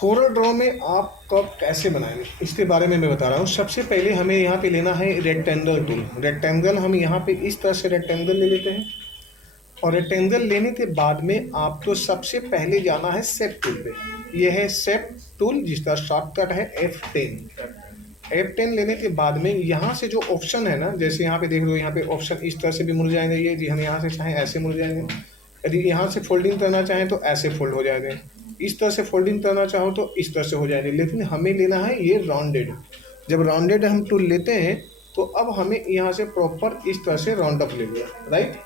Corel Draw में आप cup कैसे बनाएंगे इसके बारे में मैं बता रहा हूँ। सबसे पहले हमें यहाँ पे लेना है रेक्टेंगल टूल। रेक्टेंगल हम यहाँ पे इस तरह से रेक्टेंगल ले लेते हैं और रेक्टेंगल लेने के बाद में आपको सबसे पहले जाना है शेप टूल पे। यह है शेप टूल जिसका शॉर्टकट है F10। F10 लेने के बाद में यहाँ से जो ऑप्शन है ना, जैसे यहाँ पे देख लो, यहाँ पे ऑप्शन इस तरह से भी मुड़ जाएंगे। ये जी हम यहाँ से चाहें ऐसे मुड़ जाएंगे, यदि यहाँ से फोल्डिंग करना चाहें तो ऐसे फोल्ड हो जाएंगे, इस तरह से फोल्डिंग करना चाहो तो इस तरह से हो जाएंगे। लेकिन हमें लेना है ये राउंडेड। जब राउंडेड हम टूल लेते हैं तो अब हमें यहाँ से प्रॉपर इस तरह से राउंड अप ले लिया, राइट।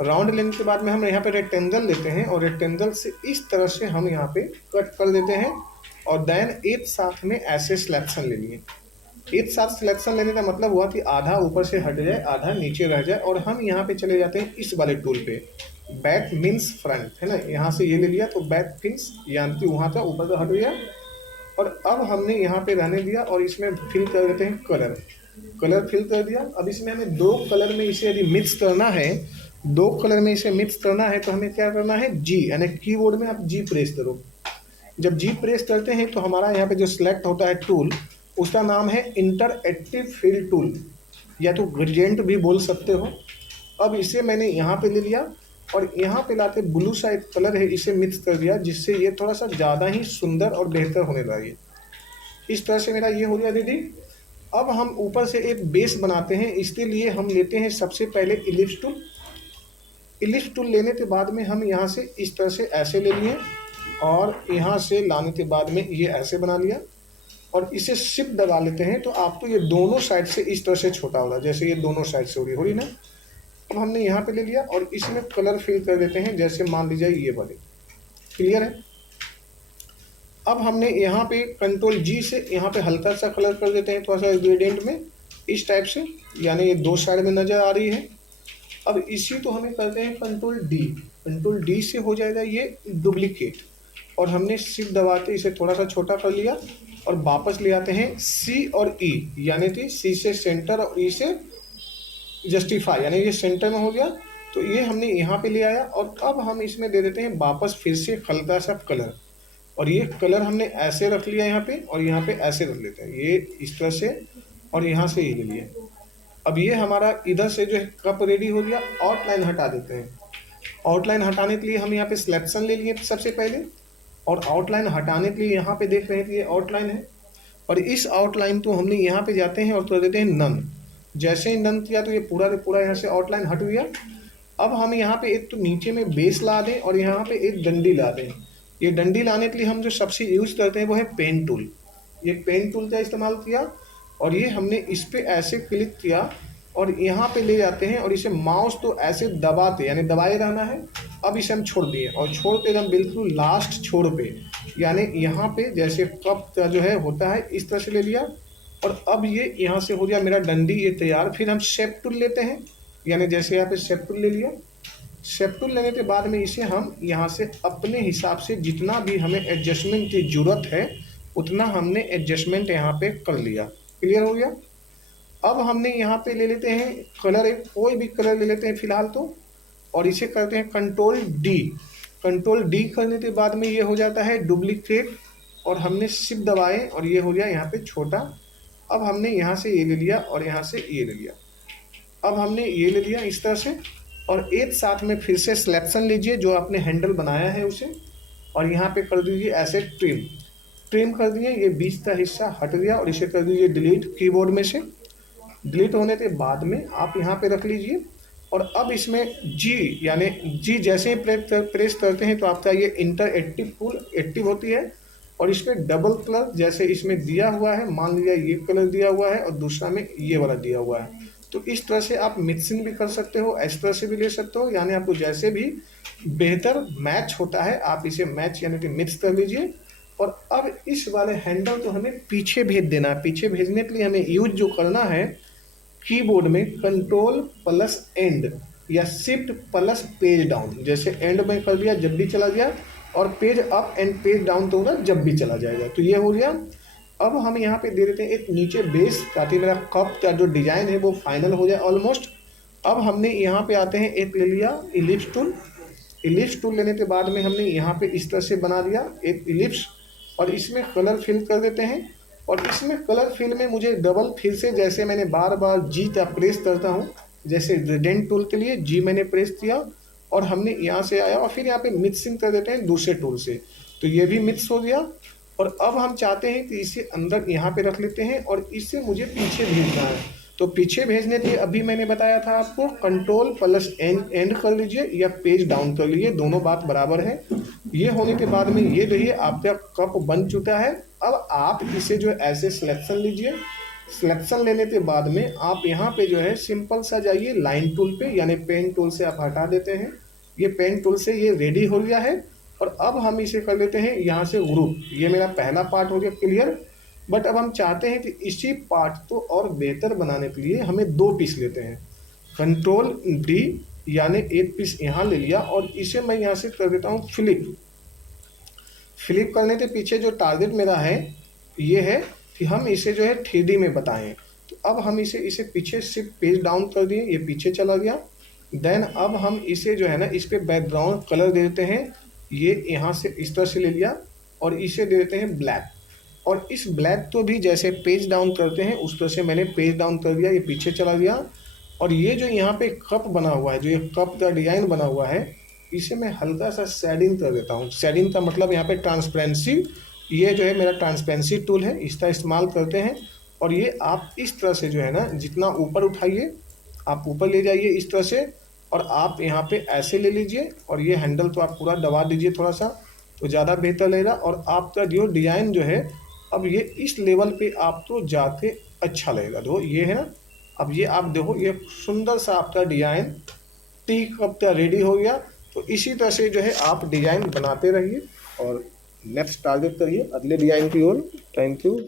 राउंड लेने के बाद में हम यहाँ पे रेक्टेंगल लेते हैं और रेक्टेंगल से इस तरह से हम यहाँ पे कट कर देते हैं और देन एक साथ में ऐसे सिलेक्शन ले लिए। एक साथ सिलेक्शन लेने का मतलब हुआ कि आधा ऊपर से हट जाए, आधा नीचे रह जाए, और हम यहाँ पे चले जाते हैं इस वाले टूल पे। बैक मीन्स फ्रंट है ना, यहाँ से ये ले लिया तो बैक मीन्स यानी कि वहाँ का ऊपर का हट गया। और अब हमने यहाँ पे रहने दिया और इसमें फिल कर देते हैं कलर। कलर फिल कर दिया। अब इसमें हमें दो कलर में इसे यदि मिक्स करना है, दो कलर में इसे मिक्स करना है तो हमें क्या करना है, जी, यानी कीबोर्ड में आप जी प्रेस करो। जब जी प्रेस करते हैं तो हमारा यहाँ पे जो सिलेक्ट होता है टूल, उसका नाम है इंटरएक्टिव फिल टूल, या तो ग्रेडियंट भी बोल सकते हो। अब इसे मैंने यहाँ पे ले लिया और यहाँ पे लाके ब्लू सा एक कलर है इसे मिक्स कर दिया, जिससे ये थोड़ा सा ज़्यादा ही सुंदर और बेहतर होने लगा। इस तरह से मेरा ये हो गया दीदी। अब हम ऊपर से एक बेस बनाते हैं, इसके लिए हम लेते हैं सबसे पहले इलिप्स टूल। इलिप्स टूल लेने के बाद में हम यहाँ से इस तरह से ऐसे ले लिए और यहाँ से लाने के बाद में ये ऐसे बना लिया और इसे शिफ्ट दबा लेते हैं तो आपको ये दोनों साइड से इस तरह से छोटा होगा, जैसे ये दोनों साइड से हो रही ना। अब हमने यहाँ पे ले लिया और इसमें कलर फिल कर देते हैं, जैसे मान लीजिए ये वाले। क्लियर है। अब हमने यहाँ पे कंट्रोल जी से यहाँ पे हल्का सा कलर कर देते हैं, थोड़ा सा ग्रेडियंट में इस टाइप से, यानी ये दो साइड में नज़र आ रही है। अब इसी तो हमें करते हैं कंट्रोल डी। कंट्रोल डी से हो जाएगा ये डुप्लीकेट और हमने शिफ्ट दबाते इसे थोड़ा सा छोटा कर लिया और वापस ले आते हैं सी और ई, यानी कि सी से सेंटर और ई से जस्टिफाई, यानी ये सेंटर में हो गया। तो ये हमने यहाँ पे ले आया और अब हम इसमें दे देते हैं वापस फिर से हल्का सा कलर, और ये कलर हमने ऐसे रख लिया यहाँ पे और यहाँ पे ऐसे रख लेते हैं, ये इस तरह से, और यहाँ से ये ले लिया। अब ये हमारा इधर से जो है कप रेडी हो गया। आउटलाइन हटा देते हैं। आउटलाइन हटाने के लिए हम यहाँ पे सिलेक्शन ले लिए सबसे पहले, और आउटलाइन हटाने के लिए यहाँ पे देख रहे हैं कि ये आउटलाइन है, और इस आउटलाइन तो हमने यहाँ पे जाते हैं और कर देते हैं नन। जैसे ही नन किया तो ये पूरा का पूरा यहाँ से आउटलाइन हट गया। अब हम यहाँ पे एक तो नीचे में बेस ला दें और यहाँ पे एक डंडी ला दें। ये डंडी लाने के लिए हम जो सबसे यूज करते हैं वो है पेन टूल। ये पेन टूल का इस्तेमाल किया और ये हमने इस पे ऐसे क्लिक किया और यहाँ पे ले जाते हैं और इसे माउस तो ऐसे दबाते, यानी दबाए रहना है। अब इसे हम छोड़ दिए और छोड़ के एकदम बिल्कुल लास्ट छोर पे, यानी यहाँ पे जैसे कप का जो है होता है इस तरह से ले लिया और अब ये यहाँ से हो गया मेरा डंडी ये तैयार। फिर हम शेप टूल लेते हैं, यानी जैसे यहाँ पे शेप टूल ले लिया। शेप टूल लेने के बाद में इसे हम यहाँ से अपने हिसाब से जितना भी हमें एडजस्टमेंट की जरूरत है उतना हमने एडजस्टमेंट यहाँ पे कर लिया। क्लियर हो गया। अब हमने यहाँ पे ले लेते हैं कलर, एक कोई भी कलर ले लेते हैं फिलहाल तो, और इसे करते हैं कंट्रोल डी। कंट्रोल डी करने के बाद में ये हो जाता है डुप्लीकेट और हमने शिफ्ट दबाए और ये हो गया यहाँ पे छोटा। अब हमने यहाँ से ये ले लिया और यहाँ से ये ले लिया। अब हमने ये ले लिया इस तरह से और एक साथ में फिर से सिलेक्शन लीजिए जो आपने हैंडल बनाया है उसे, और यहाँ पे कर दीजिए ऐसे ट्रिम। ट्रिम कर दिए, ये बीच का हिस्सा हट गया और इसे कर दीजिए डिलीट कीबोर्ड में से। डिलीट होने के बाद में आप यहाँ पे रख लीजिए और अब इसमें जी, यानी जी जैसे ही प्रेस करते हैं तो आपका ये इंटरएक्टिव टूल एक्टिव होती है और इस पर डबल कलर जैसे इसमें दिया हुआ है, मान लीजिए ये कलर दिया हुआ है और दूसरा में ये वाला दिया हुआ है, तो इस तरह से आप मिक्सिंग भी कर सकते हो, इस तरह से भी ले सकते हो, यानी आपको जैसे भी बेहतर मैच होता है आप इसे मैच यानी कि मिक्स कर लीजिए। और अब इस वाले हैंडल को हमें पीछे भेज देना है। पीछे भेजने के लिए हमें यूज जो करना है कीबोर्ड में कंट्रोल प्लस एंड या शिफ्ट प्लस पेज डाउन, जैसे एंड में कर दिया जब भी चला गया और page up and page down तो होगा जब भी चला जाएगा। तो ये हो गया। अब हम यहाँ पे दे देते हैं एक नीचे बेस ताकि मेरा कप का जो डिजाइन है वो फाइनल हो जाए ऑलमोस्ट। अब हमने यहाँ पे आते हैं एक ले लिया इलिप्स टूल। इलिप्स टूल लेने के बाद में हमने यहाँ पे इस तरह से बना दिया एक इलिप्स और इसमें कलर फिल कर देते हैं। और इसमें कलर फिल में मुझे डबल फिर से, जैसे मैंने बार बार जी का प्रेस करता हूँ, जैसे ग्रेडिएंट टूल के लिए जी मैंने प्रेस किया और हमने यहाँ से आया और फिर यहाँ पे मिक्सिंग कर देते हैं दूसरे टूल से, तो ये भी मिक्स हो गया। और अब हम चाहते हैं कि इसे अंदर यहाँ पे रख लेते हैं और इसे मुझे पीछे भेजना है। तो पीछे भेजने के लिए अभी मैंने बताया था आपको कंट्रोल प्लस एंड कर लीजिए या पेज डाउन कर लीजिए, दोनों बात बराबर है। ये होने के बाद में ये देखिए आपका कप बन चुका है। अब आप इसे जो ऐसे सिलेक्शन लीजिए। सिलेक्शन लेने के बाद में आप यहाँ पे जो है सिंपल सा जाइए लाइन टूल पे, यानी पेन टूल से आप हटा देते हैं। ये पेन टूल से ये रेडी हो गया है। और अब हम इसे कर लेते हैं यहाँ से ग्रुप। ये मेरा पहला पार्ट हो गया क्लियर। बट अब हम चाहते हैं कि इसी पार्ट को और बेहतर बनाने के लिए हमें 2 पीस लेते हैं। कंट्रोल डी यानी एक पीस यहाँ ले लिया और इसे मैं यहाँ से कर देता हूँ फ्लिप। फ्लिप करने के पीछे जो टारगेट मेरा है ये है कि हम इसे जो है 3D में बताएं। तो अब हम इसे पीछे सिर्फ पेज डाउन कर दिए, ये पीछे चला गया। देन अब हम इसे जो है ना इस पे बैकग्राउंड कलर दे देते हैं। ये यहाँ से इस तरह से ले लिया और इसे दे देते हैं ब्लैक। और इस ब्लैक को भी जैसे पेज डाउन करते हैं उस तरह से मैंने पेज डाउन कर दिया, ये पीछे चला गया। और ये जो यहाँ पे कप बना हुआ है, जो ये कप का डिजाइन बना हुआ है, इसे मैं हल्का सा शेडिंग कर देता हूँ। शेडिंग का मतलब यहाँ पे ट्रांसपेरेंसी, ये जो है मेरा ट्रांसपेरेंसी टूल है, इसका इस्तेमाल करते हैं। और ये आप इस तरह से जो है ना जितना ऊपर उठाइए आप ऊपर ले जाइए इस तरह से, और आप यहाँ पे ऐसे ले लीजिए और ये हैंडल तो आप पूरा दबा दीजिए थोड़ा सा, तो ज़्यादा बेहतर लगेगा। और आपका जो डिज़ाइन जो है अब ये इस लेवल पे आपको जाके अच्छा लगेगा। देखो ये है ना, अब ये आप देखो ये सुंदर सा आपका डिज़ाइन टी कप का रेडी हो गया। तो इसी तरह से जो है आप डिज़ाइन बनाते रहिए और नेक्स्ट टारगेट करिए अगले डिज़ाइन की ओर। Thank you.